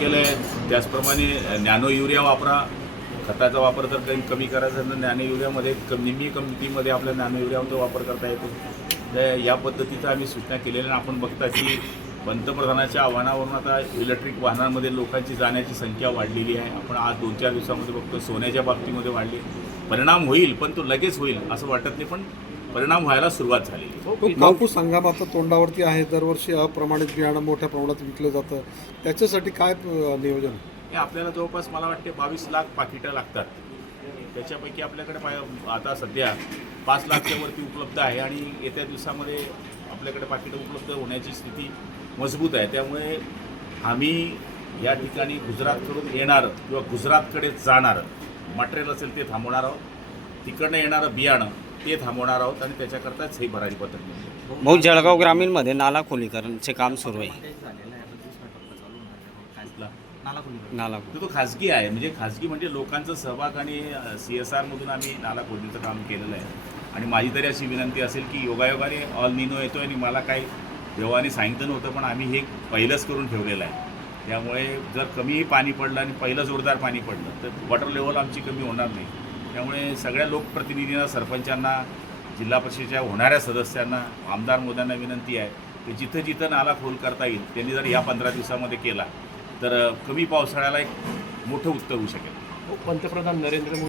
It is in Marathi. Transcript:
केलं आहे. त्याचप्रमाणे नॅनो युरिया वापरा. खताचा वापर जर काही कमी करायचा तर नॅनो युरियामध्ये निम्मी किमतीमध्ये आपल्या नॅनो युरियाचा वापर करता येतो. तर या पद्धतीचं आम्ही सूचना केलेल्या. आपण बघता की पंतप्रधानाच्या आव्हानावरून आता इलेक्ट्रिक वाहनांमध्ये लोकांची जाण्याची संख्या वाढलेली आहे. आपण आज 2-4 दिवसामध्ये बघतो सोन्याच्या बाबतीमध्ये वाढली. परिणाम होईल पण तो लगेच होईल असं वाटत नाही, पण परिणाम व्हायला सुरुवात झालेली. कापूस हंगाम आता तोंडावरती आहे. दरवर्षी अप्रमाणित बियाणं मोठ्या प्रमाणात विकलं जातं. त्याच्यासाठी काय नियोजन? हे आपल्याला जवळपास मला वाटते 22 लाख पाकिटं लागतात. त्याच्यापैकी आपल्याकडे आता सध्या 5 लाखच्या वरती उपलब्ध आहे आणि येत्या दिवसामध्ये आपल्याकडे पाकिटं उपलब्ध होण्याची स्थिती मजबूत आहे. त्यामुळे आम्ही या ठिकाणी गुजरातकडून येणारं किंवा गुजरातकडे जाणारं मटेरियल असेल ते थांबवणार आहोत. तिकडनं येणारं बियाणं ते थांबवणार आहोत आणि त्याच्याकरताच ही भरारी पद्धत. भाऊ, जळगाव ग्रामीणमध्ये नाला खोलीकरणचे काम सुरू आहे. नाला तो खाजगी आहे, म्हणजे खाजगी म्हणजे लोकांचा सहभाग आणि CSRमधून आम्ही नाला खोदणीचं काम केलेलं आहे. आणि माझी तरी अशी विनंती असेल की योगायोगाने ऑल निनो येतो आणि मला काही देवाने सांगितलं नव्हतं, पण आम्ही हे पहिलंच करून ठेवलेलं आहे. त्यामुळे जर कमीही पाणी पडलं आणि पहिलं जोरदार पाणी पडलं तर वॉटर लेवल आमची कमी होणार नाही. त्यामुळे सगळ्या लोकप्रतिनिधींना, सरपंचांना, जिल्हा परिषदेच्या होणाऱ्या सदस्यांना, आमदार मोद्यांना विनंती आहे की जिथं जिथं नाला खोल करता येईल त्यांनी जर या 15 दिवसामध्ये केला तर कमी पावसाळ्याला एक मोठं उत्तर होऊ शकेल. पंतप्रधान नरेंद्र मोदी